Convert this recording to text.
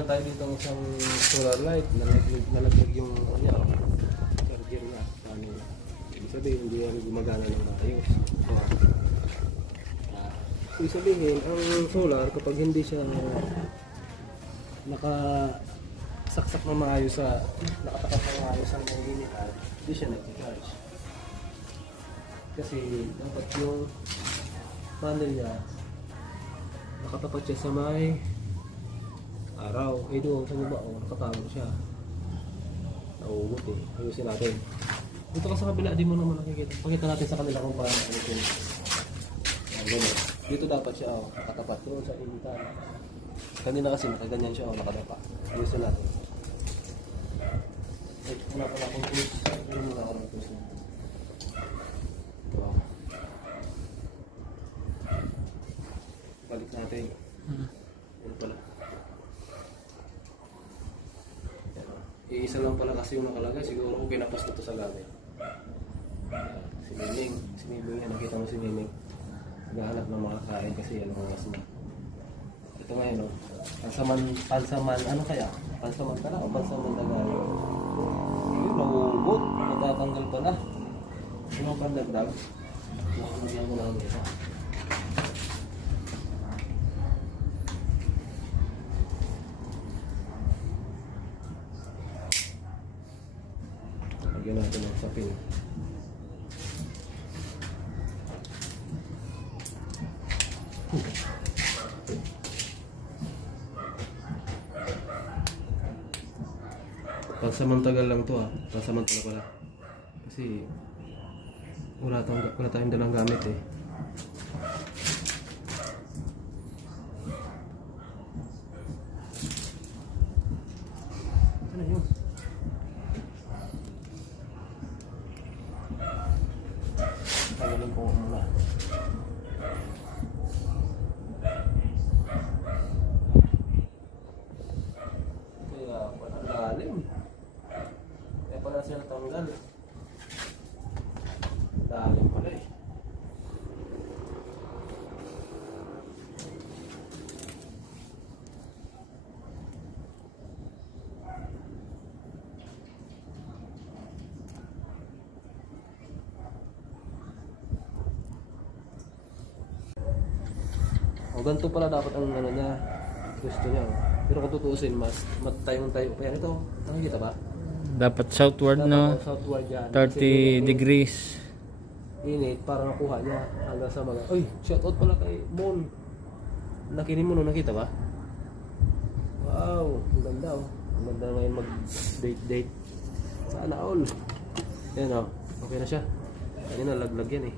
meron tayo dito ng isang solar light, nalaglag yung ano, charger niya. Paano? Ibig sabihin, hindi yan gumagana ng maayos. Ibig sabihin, ang solar, kapag hindi siya nakasaksak na maayos sa, nakatakas na maayos ang initan, hindi siya nag-charge. Kasi dapat yung panel niya, nakatapat siya sa may araw. Eh doon sa baba, nakatago siya. Nauugot eh. Ayusin natin. Dito ka sa kabila, di mo naman nakikita. Pakita natin sa kanila kung paano ayusin. Ganun. Dito dapat siya, nakatapat doon sa initan. Kanina kasi nakaganyan siya, nakadapa. Ayusin natin. Ay, wala pala akong tools. Ayun muna ako ng tools na. Wow. Balik natin. Ayun pala. Iisa lang pala kasi yung nakalagay. Siguro kung pinapas na ito sa gamit. Si Miming. Si Miming yan. Nakita mo si Miming. Naghahanap ng mga kain kasi yan ang mas na. Ito ngayon, no? Pansaman, ano kaya? Pansaman ka na o pansaman na gano'n? Yun, nauubot. Matatanggal pala. Sino ang pandagdag? Nakakagyan mo lang ito. Lagyan natin ang sapin. Pansamantagal lang to pansamantala pala. Kasi wala tayong dalang gamit eh. Ano yun? Tagalin ko muna. Kaya walang lalim. Kaya pala siya natanggal. Lalim pala eh. O ganito pala dapat ang ano niya, gusto niya. Pero kung tutuusin, mas matayong tayo. Kaya ito, nakikita ba? Dapat southward, Dapat no? southward yan. 30 degrees. Init para nakuha niya hanggang sa mga... Uy, shoutout pala kay Mon. Nakinin mo no, nakita ba? Wow, ang ganda oh. Ang ganda ngayon mag-date. Sana all. Yan oh, okay na siya. Ayun na, laglag yan eh.